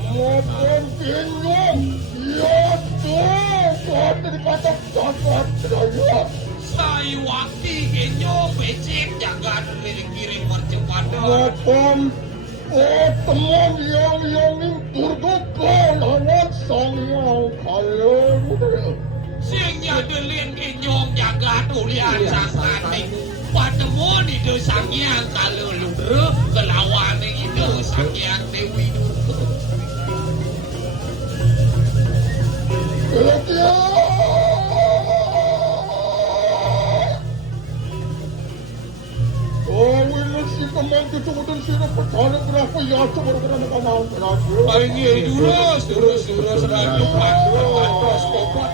Maupun bingung, ya tuh, suatu dikata cocok saya. Saya waktu kenyong becek jaga kiring percepatan. Maupun teman yang turdukan anak sang yang kaya. Singnya delin kenyong jaga tulian sangkating. Patemu di dosangnya kalau ludre kelawan itu sangnya Dewi Durga. Terus lagi terus pokok.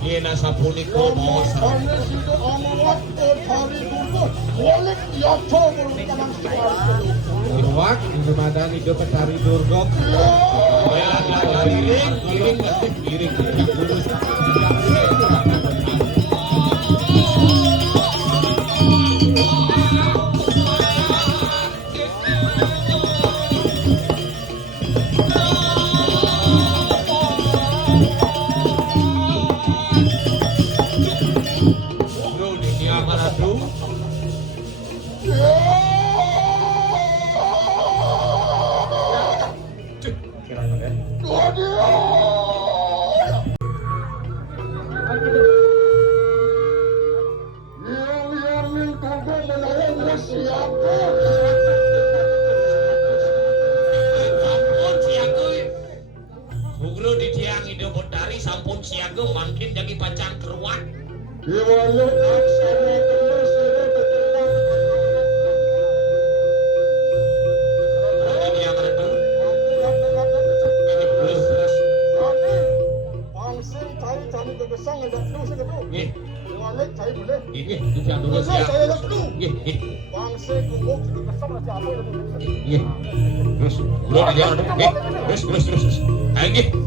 Ini sapuni ko mo sa. Iwak, dumadaan itu pencari durgok. Giring. Sampun siaga makin jadi pacar keruat. Diwayang aksana terus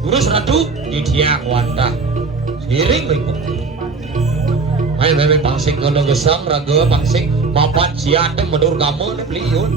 terus ratu di dia wanda siring lingkup main pangsing kono gesang raga pangsing papat siadem medur kamu ne beliun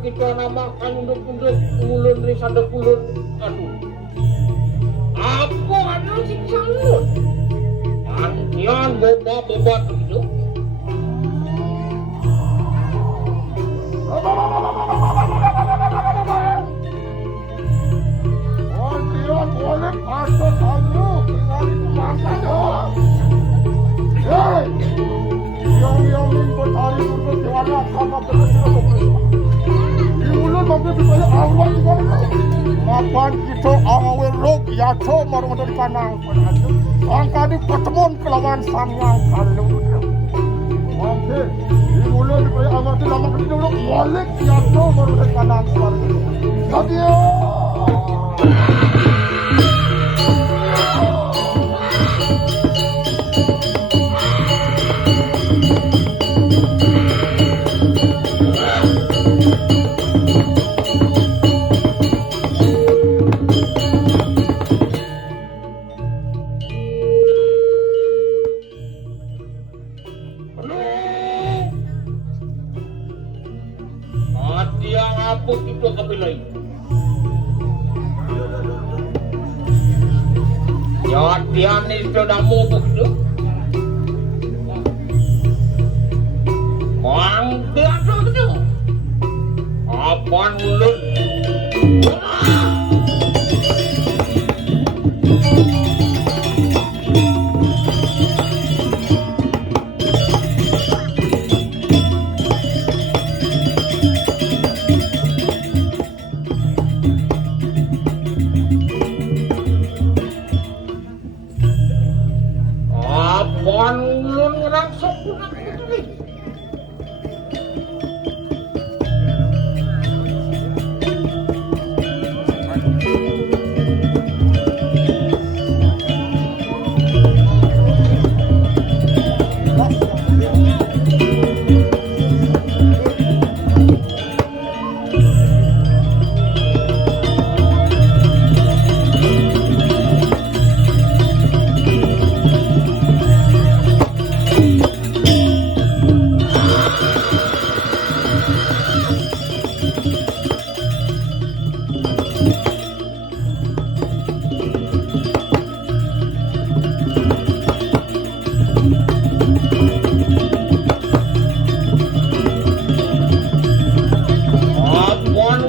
kita namakan unduk-unduk ulun dari sadek ulun. Aduh, apa ada siksa ulun? Antian boba-boba begitu. Antian boleh masuk kamu tinggal itu masanya. Hei, yang limput hari untuk tiada sama betul-betul. Ulun mampu supaya awal juga. Mapan kita awal rok ya to maru dari kanang. angka di pertemuan kelawan sang yang kalau mungkin di mulut supaya amati lama kali dulu balik jatuh baru dari kanan suara Sadio. Dia ngapus itu kepilih. Ya dia nih sudah mau begitu. Mangga begitu. Apaan mulut? Apaan ulun ngerangsok Apaan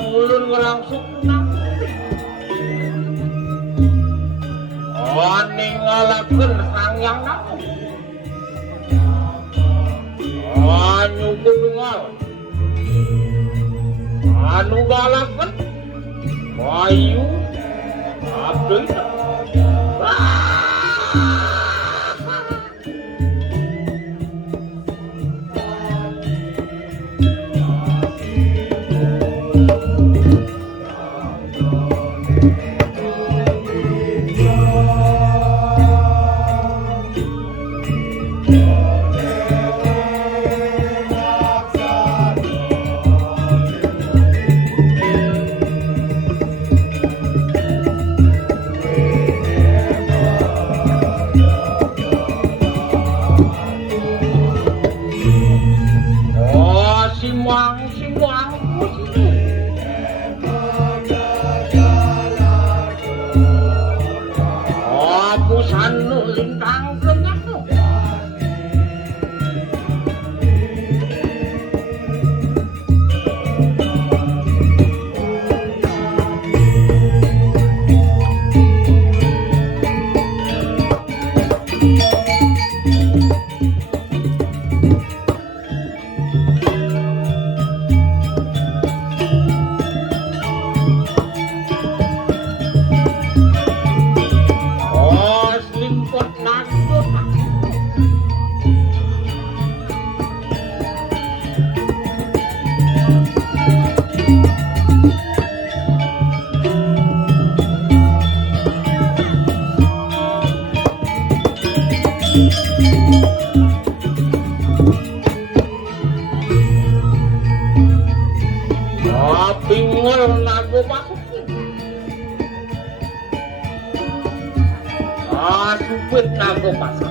ulun ngerangsok ninggalakeun sangyang naon anu kudengal anu galakeun bayu abdeui go pasang.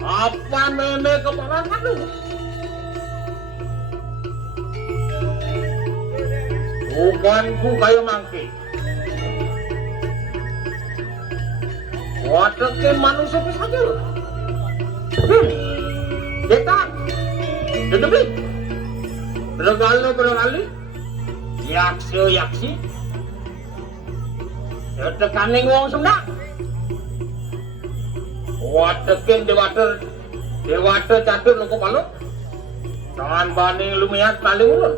Apa meme kepala kamu? Bukanku kayak mangke. Watekin manusia saja. Kita, dedebik, bergali, yaksi, setekaning wong Sunda. Watekin dewata catur loko palu. Tangan baning lumiat paling ulun.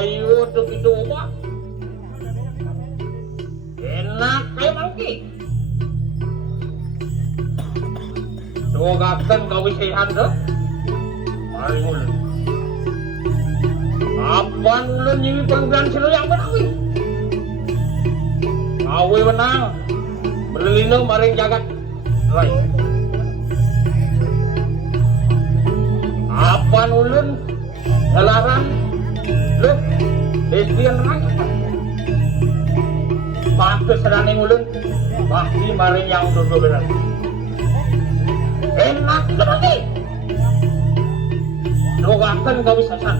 Ayo begitu apa? Enak kayak mangki. Dogakan kawisihan tuh. Mari ulun. Apaan ulun nyiwi pengbian silo yang menawi? Ngawi menang. Berlindung maring jagat. Rai. Apaan ulun ngelaran? Loh, lesbian lagi. Bakti seraning ulun. Bakti maring yang dua benar. Enak sekali. Dogakan kau bisa san.